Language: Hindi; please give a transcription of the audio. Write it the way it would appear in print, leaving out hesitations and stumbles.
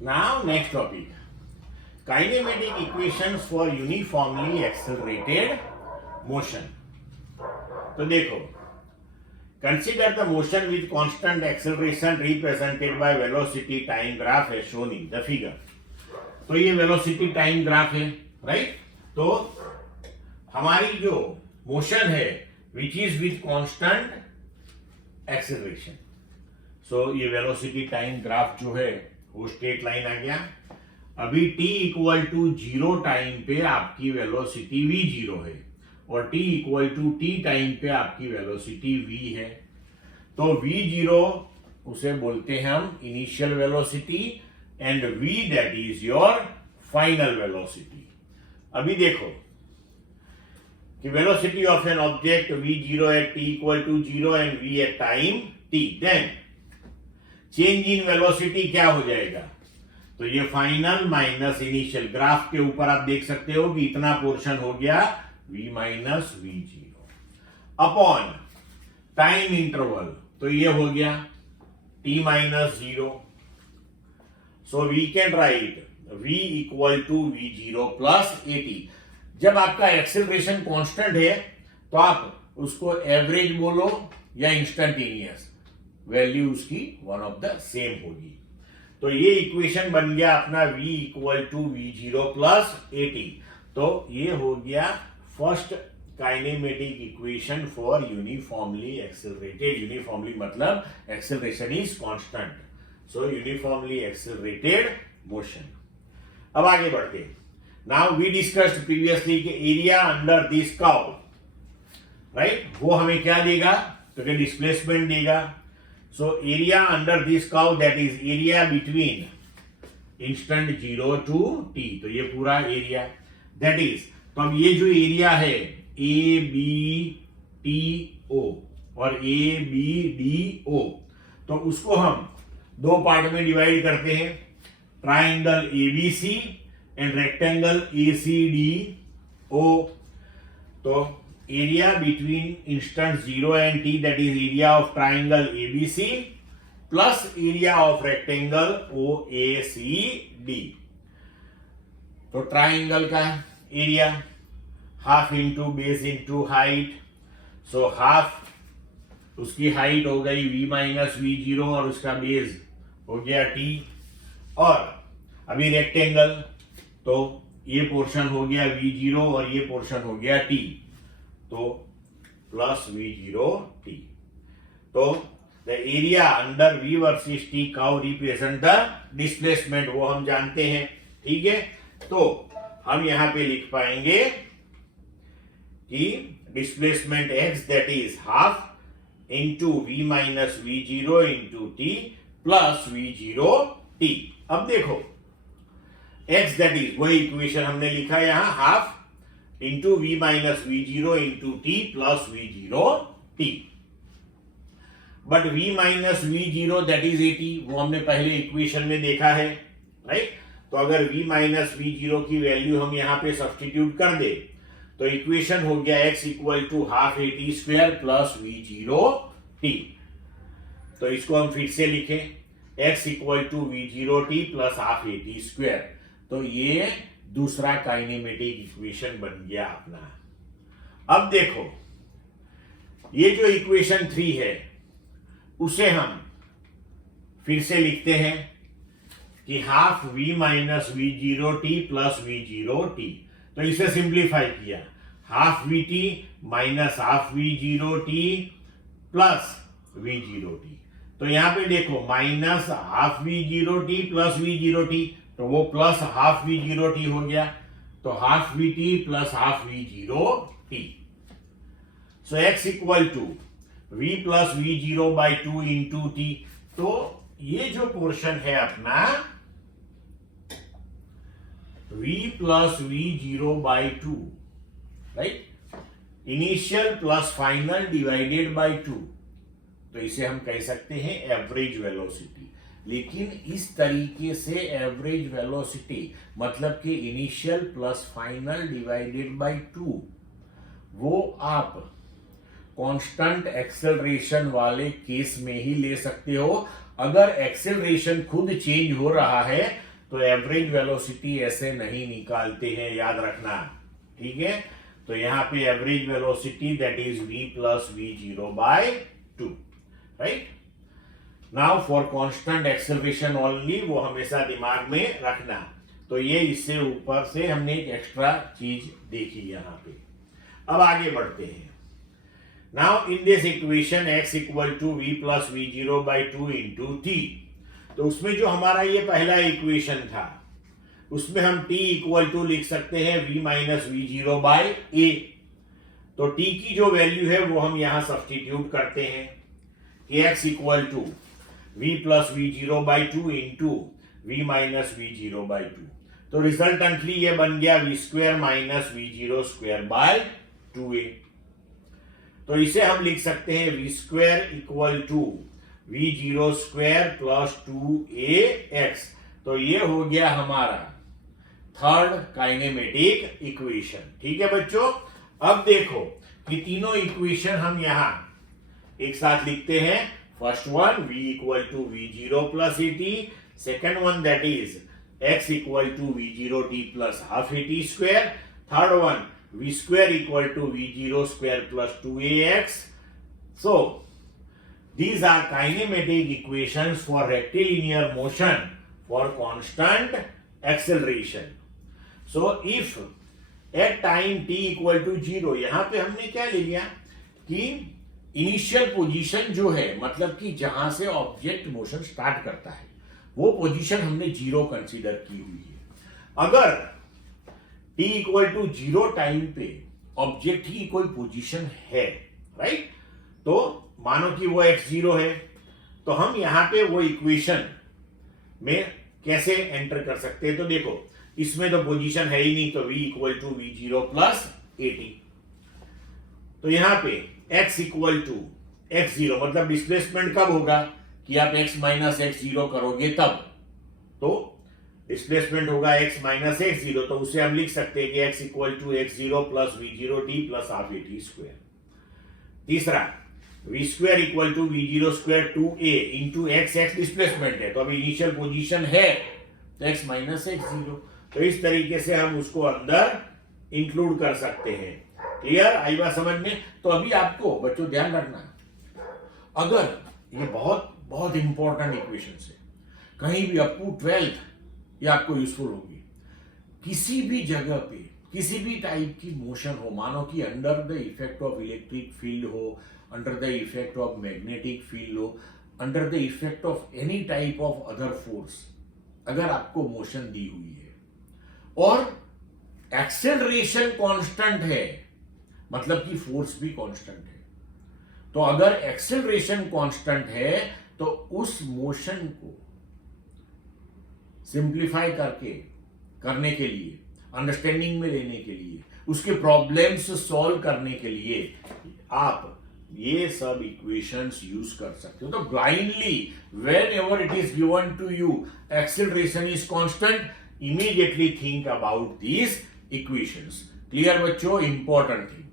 Now, next topic. Kinematic equations for uniformly accelerated motion. तो देखो, consider the motion with constant acceleration represented by velocity time graph as shown in the figure. तो ये velocity time graph है, right? तो हमारी जो motion है which is with constant acceleration. So ये velocity time graph जो है वो स्ट्रेट लाइन आ गया. अभी t इक्वल टू 0 टाइम पे आपकी वेलोसिटी v0 है और t equal to t time पे आपकी वेलोसिटी v है. तो v0 उसे बोलते हैं हम initial velocity and v that is your final velocity. अभी देखो कि velocity of an object v0 at t equal to 0 and v at time t. Then change in velocity क्या हो जाएगा? तो ये फाइनल माइनस इनिशियल. ग्राफ के ऊपर आप देख सकते हो कि इतना पोर्शन हो गया v minus v0 upon time interval. तो ये हो गया t minus 0. So we can write v equal to v0 plus at. जब आपका एक्सेलरेशन कांस्टेंट है तो आप उसको एवरेज बोलो या इंस्टेंटेनियस, वैल्यू उसकी वन ऑफ द सेम होगी. तो ये इक्वेशन बन गया अपना v equal to v0 plus at. तो ये हो गया first kinematic equation for uniformly accelerated. Uniformly मतलब acceleration is constant, so uniformly accelerated motion. अब आगे बढ़ते हैं. नाउ वी डिस्कस्ड प्रीवियसली कि area under this curve, right, वो हमें क्या देगा? तो क्या डिस्प्लेसमेंट देगा. So area under this curve, that is area between instant 0 to t. तो ये पूरा एरिया that is. तो अब ये जो एरिया है a b t o और a b d o, तो उसको हम दो पार्ट में डिवाइड करते हैं. Triangle ABC and rectangle ACD O. तो area between instant 0 and t, that is area of triangle ABC plus area of rectangle OACD. तो ट्राइंगल का area half into base into height. So half उसकी हाइट हो गई v माइनस v0 और उसका बेस हो गया t. और अभी रेक्टेंगल, तो ये पोर्शन हो गया v0 और ये पोर्शन हो गया t, तो प्लस v0 t. तो the area under v versus t curve represent the displacement, वो हम जानते हैं. ठीक है, तो हम यहां पे लिख पाएंगे कि displacement x that is half into v minus v0 into t plus v0 t. अब देखो x दैट इज वही इक्वेशन हमने लिखा यहां, half into v minus v0 into t plus v0 t. But v minus v0 that is 80, वो हमने पहले इक्वेशन में देखा है, राइट. तो अगर v माइनस v0 की वैल्यू हम यहां पे सब्स्टिट्यूट कर दे तो इक्वेशन हो गया x equal to half at square plus v0 t. तो इसको हम फिर से लिखें x equal to v0 t plus half at square. तो ये दूसरा काइनेमेटिक इक्वेशन बन गया अपना. अब देखो ये जो इक्वेशन 3 है उसे हम फिर से लिखते हैं कि half v minus v0 t plus v0 t. तो इसे सिंप्लीफाई किया, half vt minus half v0 t plus v0 t. तो यहां पे देखो minus half v0 t plus v0 t, तो वो प्लस हाफ v0 t हो गया. तो half vt plus half v0 t. So x equal to v plus v0 by 2 into t. तो ये जो पोर्शन है अपना v plus v0 by 2, right, initial plus final divided by 2. तो इसे हम कह सकते हैं एवरेज वेलोसिटी. लेकिन इस तरीके से एवरेज वेलोसिटी मतलब कि initial plus final divided by 2, वो आप कांस्टेंट एक्सेलरेशन वाले केस में ही ले सकते हो. अगर एक्सेलरेशन खुद चेंज हो रहा है तो एवरेज वेलोसिटी ऐसे नहीं निकालते हैं, याद रखना, ठीक है। तो यहां पे average velocity that is v plus v0 by 2, right. Now for constant acceleration only, वो हमेशा दिमाग में रखना। तो ये इससे ऊपर से हमने एक एक्स्ट्रा चीज देखी यहां पे। अब आगे बढ़ते हैं। Now in this equation x equal to v plus v0 by 2 into t, तो उसमें जो हमारा ये पहला इक्वेशन था उसमें हम t इक्वल टू लिख सकते हैं v minus v0 by a। तो t की जो वैल्यू है वो हम यहां सब्सटीट्यूट करते हैं कि x equal to v plus v0 by 2 into v minus v0 by 2। तो रिजल्टेंटली ये बन गया v square minus v0 square by 2a। तो इसे हम लिख सकते हैं v square equal to v0 square plus 2ax। तो ये हो गया हमारा थर्ड काइनेमेटिक इक्वेशन, ठीक है बच्चों। अब देखो कि तीनों इक्वेशन हम यहां एक साथ लिखते हैं। First one v equal to v0 plus at, second one that is x equal to v0 t plus half at square, third one v square equal to v0 square plus 2ax. So these are kinematic equations for rectilinear motion for constant acceleration. So if at time t equal to 0, यहां पे हमने क्या ले लिया कि इनिशियल पोजीशन जो है, मतलब कि जहां से ऑब्जेक्ट मोशन स्टार्ट करता है, वो पोजीशन हमने 0 कंसीडर की हुई है। अगर t इक्वल टू 0 टाइम पे ऑब्जेक्ट की कोई पोजीशन है, राइट, तो मानो कि वो x0 है, तो हम यहां पे वो इक्वेशन में कैसे एंटर कर सकते हैं। तो देखो इसमें तो पोजीशन है ही नहीं, तो v equal to v0 plus at। तो यहां पे x इक्वल टू x0 मतलब डिस्प्लेसमेंट कब होगा कि आप x माइनस x0 करोगे तब, तो डिस्प्लेसमेंट होगा x माइनस x0। तो उसे हम लिख सकते हैं कि x equal to x0 plus v0 t plus half at square. तीसरा v square equal to v0 square 2a into x displacement है, तो अभी इनिशियल पोजीशन है तो x माइनस x0। तो इस तरीके से हम उसको अंदर इंक्लूड कर सकते हैं। क्लियर, आई बात समझ में। तो अभी आपको बच्चों ध्यान रखना, अगर ये बहुत बहुत इंपॉर्टेंट इक्वेशन है, कहीं भी अप टू 12th ये आपको यूजफुल होगी। किसी भी जगह पे किसी भी टाइप की मोशन हो, मानो कि under the effect of electric field हो, under the effect of magnetic field हो, under the effect of any type of other force, अगर आपको मोशन दी हुई है और एक्सेलरेशन कांस्टेंट है, मतलब कि फोर्स भी कांस्टेंट है, तो अगर एक्सेलरेशन कांस्टेंट है तो उस मोशन को सिंप्लीफाई करने के लिए, अंडरस्टैंडिंग में लेने के लिए, उसके प्रॉब्लम्स सॉल्व करने के लिए आप ये सब इक्वेशंस यूज कर सकते हो। तो blindly whenever it is given to you acceleration is constant, immediately think about these equations. Clear बच्चों, इंपॉर्टेंट थिंग।